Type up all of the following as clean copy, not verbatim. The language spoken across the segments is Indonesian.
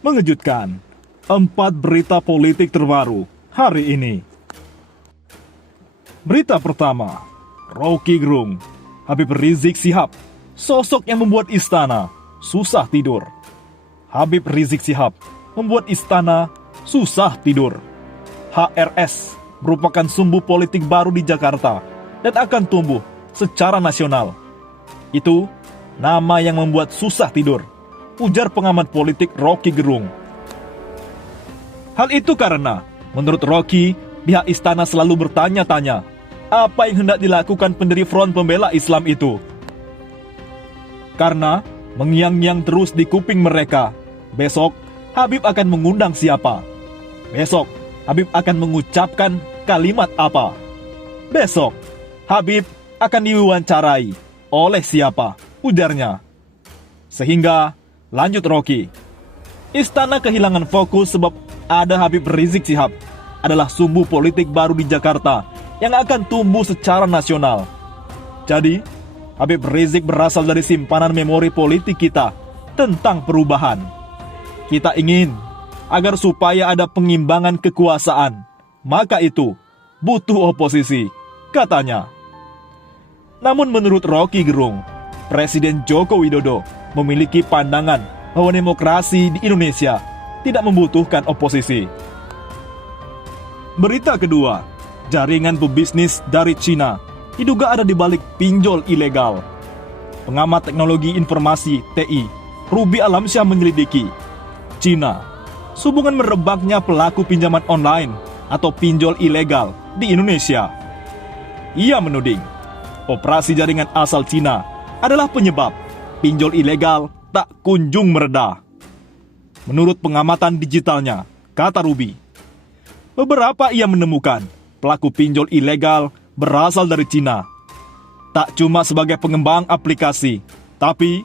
Mengejutkan, 4 berita politik terbaru hari ini. Berita pertama, Rocky Gerung, Habib Rizik Syihab, sosok yang membuat istana susah tidur. Habib Rizik Syihab membuat istana susah tidur. HRS merupakan sumbu politik baru di Jakarta dan akan tumbuh secara nasional. Itu nama yang membuat susah tidur, ujar pengamat politik Rocky Gerung. Hal itu karena, menurut Rocky, pihak istana selalu bertanya-tanya apa yang hendak dilakukan pendiri Front Pembela Islam itu. Karena mengiang-ngiang terus di kuping mereka, besok Habib akan mengundang siapa? Besok Habib akan mengucapkan kalimat apa? Besok Habib akan diwawancarai oleh siapa? Ujarnya. Sehingga, lanjut Rocky, istana kehilangan fokus sebab ada Habib Rizik Syihab adalah sumbu politik baru di Jakarta yang akan tumbuh secara nasional. Jadi, Habib Rizik berasal dari simpanan memori politik kita tentang perubahan. Kita ingin agar supaya ada pengimbangan kekuasaan, maka itu butuh oposisi, katanya. Namun menurut Rocky Gerung, Presiden Joko Widodo memiliki pandangan bahwa demokrasi di Indonesia tidak membutuhkan oposisi. Berita kedua, jaringan pebisnis dari Cina diduga ada di balik pinjol ilegal. Pengamat teknologi informasi TI, Ruby Alamsyah menyelidiki Cina, hubungan merebaknya pelaku pinjaman online atau pinjol ilegal di Indonesia. Ia menuding operasi jaringan asal Cina adalah penyebab pinjol ilegal tak kunjung mereda. Menurut pengamatan digitalnya, kata Ruby, beberapa ia menemukan pelaku pinjol ilegal berasal dari Cina. Tak cuma sebagai pengembang aplikasi, tapi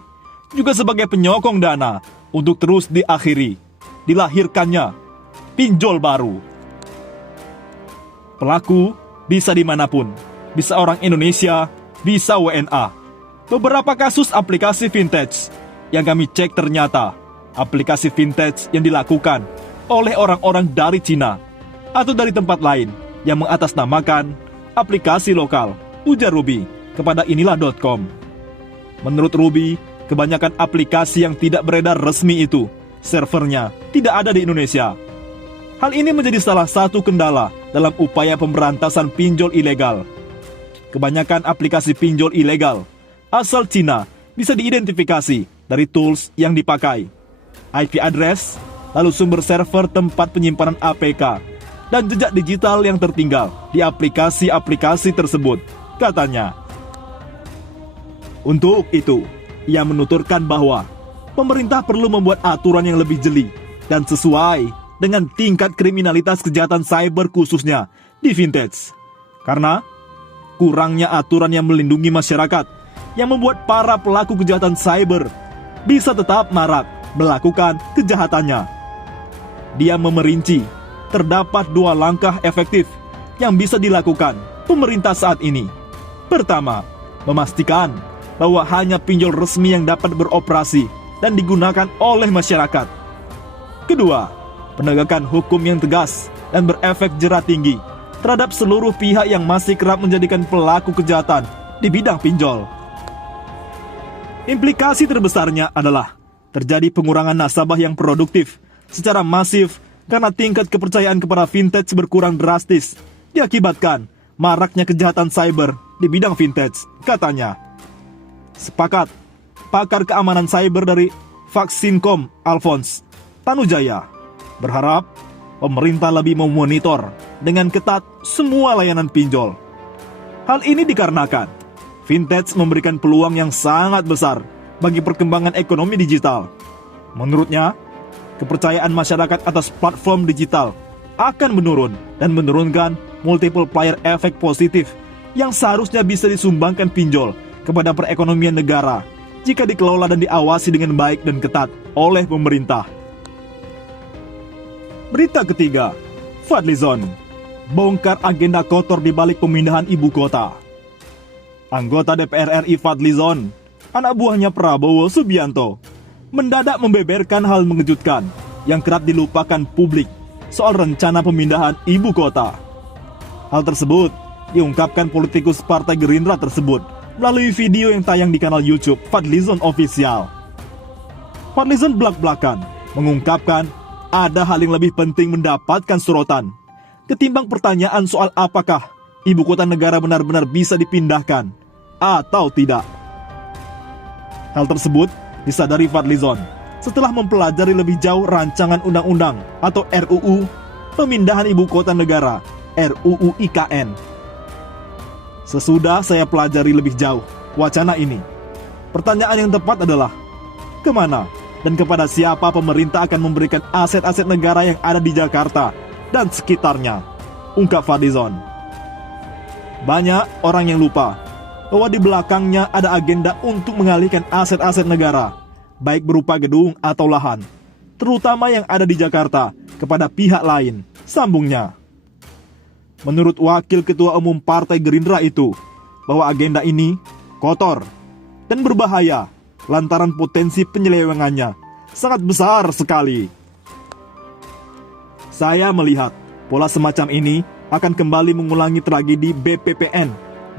juga sebagai penyokong dana untuk terus dilahirkannya pinjol baru. Pelaku bisa dimanapun, bisa orang Indonesia, bisa WNA. Beberapa kasus aplikasi vintage yang kami cek ternyata aplikasi vintage yang dilakukan oleh orang-orang dari Cina atau dari tempat lain yang mengatasnamakan aplikasi lokal, ujar Ruby kepada inilah.com. Menurut Ruby, kebanyakan aplikasi yang tidak beredar resmi itu, servernya tidak ada di Indonesia. Hal ini menjadi salah satu kendala dalam upaya pemberantasan pinjol ilegal. Kebanyakan aplikasi pinjol ilegal asal Cina bisa diidentifikasi dari tools yang dipakai, IP address, lalu sumber server tempat penyimpanan APK, dan jejak digital yang tertinggal di aplikasi-aplikasi tersebut, katanya. Untuk itu, ia menuturkan bahwa pemerintah perlu membuat aturan yang lebih jeli dan sesuai dengan tingkat kriminalitas kejahatan cyber khususnya di vintage. Karena kurangnya aturan yang melindungi masyarakat yang membuat para pelaku kejahatan cyber bisa tetap marak melakukan kejahatannya. Dia memerinci terdapat 2 langkah efektif yang bisa dilakukan pemerintah saat ini. Pertama, memastikan bahwa hanya pinjol resmi yang dapat beroperasi dan digunakan oleh masyarakat. Kedua, penegakan hukum yang tegas dan berefek jera tinggi terhadap seluruh pihak yang masih kerap menjadikan pelaku kejahatan di bidang pinjol. Implikasi terbesarnya adalah terjadi pengurangan nasabah yang produktif secara masif karena tingkat kepercayaan kepada vintage berkurang drastis diakibatkan maraknya kejahatan cyber di bidang vintage, katanya. Sepakat pakar keamanan cyber dari Vaksinkom Alphonse Tanujaya berharap pemerintah lebih memonitor dengan ketat semua layanan pinjol. Hal ini dikarenakan vintage memberikan peluang yang sangat besar bagi perkembangan ekonomi digital. Menurutnya, kepercayaan masyarakat atas platform digital akan menurun dan menurunkan multiplier efek positif yang seharusnya bisa disumbangkan pinjol kepada perekonomian negara jika dikelola dan diawasi dengan baik dan ketat oleh pemerintah. Berita ketiga, Fadlizon bongkar agenda kotor di balik pemindahan ibu kota. Anggota DPR RI Fadlizon, anak buahnya Prabowo Subianto, mendadak membeberkan hal mengejutkan yang kerap dilupakan publik soal rencana pemindahan ibu kota. Hal tersebut diungkapkan politikus Partai Gerindra tersebut melalui video yang tayang di kanal YouTube Fadlizon Official. Fadlizon belak-belakan mengungkapkan ada hal yang lebih penting mendapatkan sorotan ketimbang pertanyaan soal apakah ibu kota negara benar-benar bisa dipindahkan atau tidak. Hal tersebut disadari Fadlizon setelah mempelajari lebih jauh rancangan undang-undang atau RUU pemindahan ibu kota negara RUU IKN. Sesudah saya pelajari lebih jauh wacana ini, pertanyaan yang tepat adalah kemana dan kepada siapa pemerintah akan memberikan aset-aset negara yang ada di Jakarta dan sekitarnya, ungkap Fadlizon. Banyak orang yang lupa bahwa di belakangnya ada agenda untuk mengalihkan aset-aset negara, baik berupa gedung atau lahan, terutama yang ada di Jakarta, kepada pihak lain, sambungnya. Menurut Wakil Ketua Umum Partai Gerindra itu, bahwa agenda ini kotor dan berbahaya lantaran potensi penyelewengannya sangat besar sekali. Saya melihat pola semacam ini akan kembali mengulangi tragedi BPPN,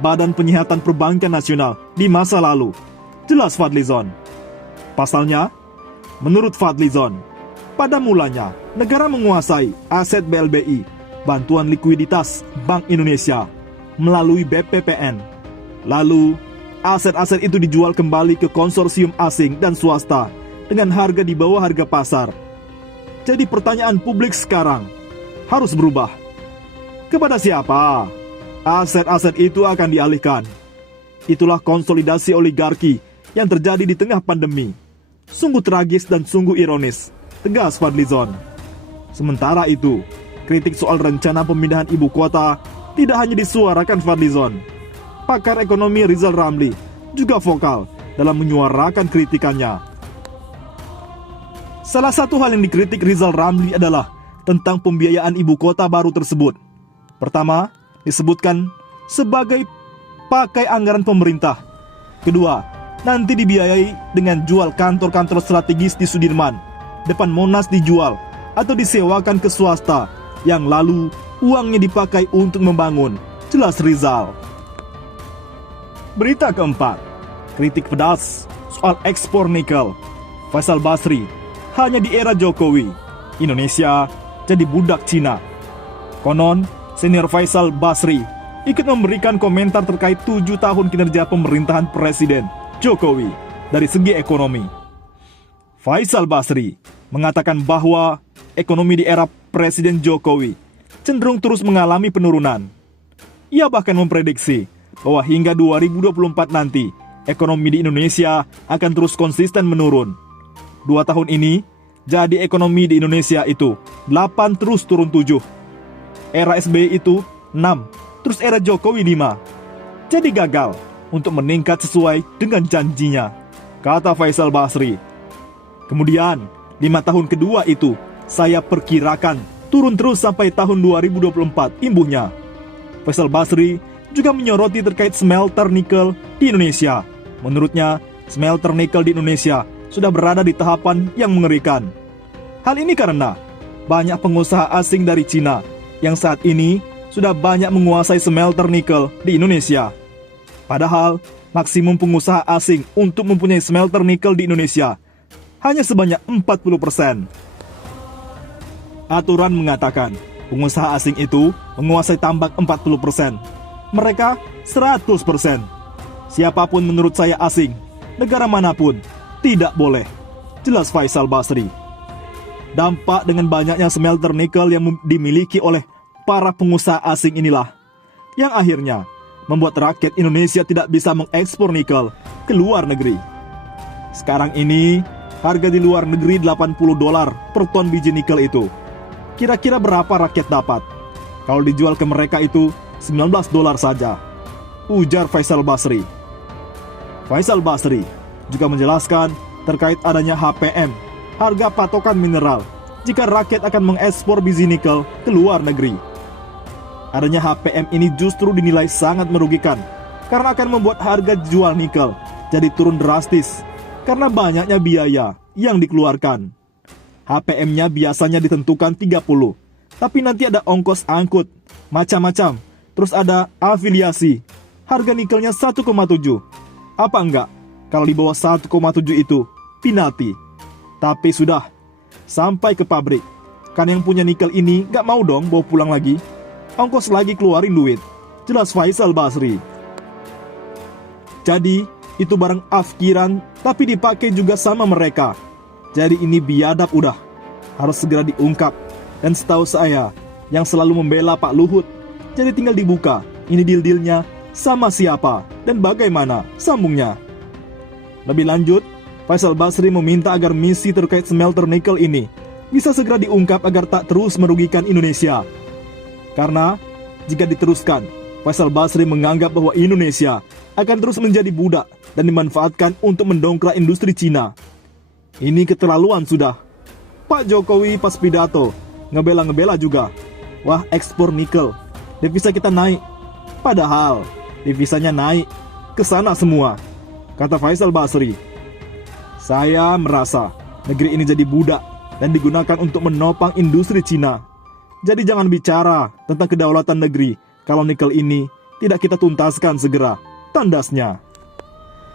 Badan Penyihatan Perbankan Nasional, di masa lalu, jelas Fadlizon. Pasalnya, menurut Fadlizon, pada mulanya negara menguasai aset BLBI, Bantuan Likuiditas Bank Indonesia, melalui BPPN. Lalu, aset-aset itu dijual kembali ke konsorsium asing dan swasta dengan harga di bawah harga pasar. Jadi pertanyaan publik sekarang harus berubah. Kepada siapa aset-aset itu akan dialihkan? Itulah konsolidasi oligarki yang terjadi di tengah pandemi. Sungguh tragis dan sungguh ironis, tegas Fadlizon. Sementara itu, kritik soal rencana pemindahan ibu kota tidak hanya disuarakan Fadlizon. Pakar ekonomi Rizal Ramli juga vokal dalam menyuarakan kritikannya. Salah satu hal yang dikritik Rizal Ramli adalah tentang pembiayaan ibu kota baru tersebut. Pertama, disebutkan sebagai pakai anggaran pemerintah. Kedua, nanti dibiayai dengan jual kantor-kantor strategis di Sudirman, depan Monas dijual atau disewakan ke swasta, yang lalu uangnya dipakai untuk membangun, jelas Rizal. Berita keempat, kritik pedas soal ekspor nikel. Faisal Basri, hanya di era Jokowi, Indonesia jadi budak Cina. Konon, senior Faisal Basri ikut memberikan komentar terkait 7 tahun kinerja pemerintahan Presiden Jokowi dari segi ekonomi. Faisal Basri mengatakan bahwa ekonomi di era Presiden Jokowi cenderung terus mengalami penurunan. Ia bahkan memprediksi bahwa hingga 2024 nanti, ekonomi di Indonesia akan terus konsisten menurun. 2 tahun ini, jadi ekonomi di Indonesia itu 8 terus turun 7. Era SBY itu 6, terus era Jokowi 5. Jadi gagal untuk meningkat sesuai dengan janjinya, kata Faisal Basri. Kemudian, 5 tahun kedua itu, saya perkirakan turun terus sampai tahun 2024, imbuhnya. Faisal Basri juga menyoroti terkait smelter nikel di Indonesia. Menurutnya, smelter nikel di Indonesia sudah berada di tahapan yang mengerikan. Hal ini karena banyak pengusaha asing dari Cina yang saat ini sudah banyak menguasai smelter nikel di Indonesia. Padahal, maksimum pengusaha asing untuk mempunyai smelter nikel di Indonesia hanya sebanyak 40%. Aturan mengatakan, pengusaha asing itu menguasai tambak 40%. Mereka 100%. Siapapun menurut saya asing, negara manapun, tidak boleh, jelas Faisal Basri. Dampak dengan banyaknya smelter nikel yang dimiliki oleh para pengusaha asing inilah yang akhirnya membuat rakyat Indonesia tidak bisa mengekspor nikel ke luar negeri. Sekarang ini, harga di luar negeri $80 per ton biji nikel itu. Kira-kira berapa rakyat dapat? Kalau dijual ke mereka itu $19 saja, ujar Faisal Basri. Faisal Basri juga menjelaskan terkait adanya HPM, harga patokan mineral, jika rakyat akan mengekspor biji nikel ke luar negeri. Adanya HPM ini justru dinilai sangat merugikan, karena akan membuat harga jual nikel jadi turun drastis, karena banyaknya biaya yang dikeluarkan. HPM-nya biasanya ditentukan 30, tapi nanti ada ongkos angkut, macam-macam. Terus ada afiliasi. Harga nikelnya 1,7. Apa enggak? Kalau di bawah 1,7 itu, penalti. Tapi sudah, sampai ke pabrik. Kan yang punya nikel ini gak mau dong bawa pulang lagi. Ongkos lagi keluarin duit. Jelas Faisal Basri. Jadi, itu barang afkiran, tapi dipakai juga sama mereka. Jadi ini biadab udah. Harus segera diungkap. Dan setahu saya, yang selalu membela Pak Luhut. Jadi tinggal dibuka, ini deal-dealnya sama siapa dan bagaimana sambungnya. Lebih lanjut, Faisal Basri meminta agar misi terkait smelter nikel ini bisa segera diungkap agar tak terus merugikan Indonesia. Karena jika diteruskan, Faisal Basri menganggap bahwa Indonesia akan terus menjadi budak dan dimanfaatkan untuk mendongkrak industri Cina. Ini keterlaluan sudah. Pak Jokowi pas pidato ngebela-ngebela juga. Wah, ekspor nikel, devisa kita naik. Padahal devisanya naik ke sana semua, kata Faisal Basri. Saya merasa negeri ini jadi budak dan digunakan untuk menopang industri Cina. Jadi jangan bicara tentang kedaulatan negeri kalau nikel ini tidak kita tuntaskan segera, tandasnya.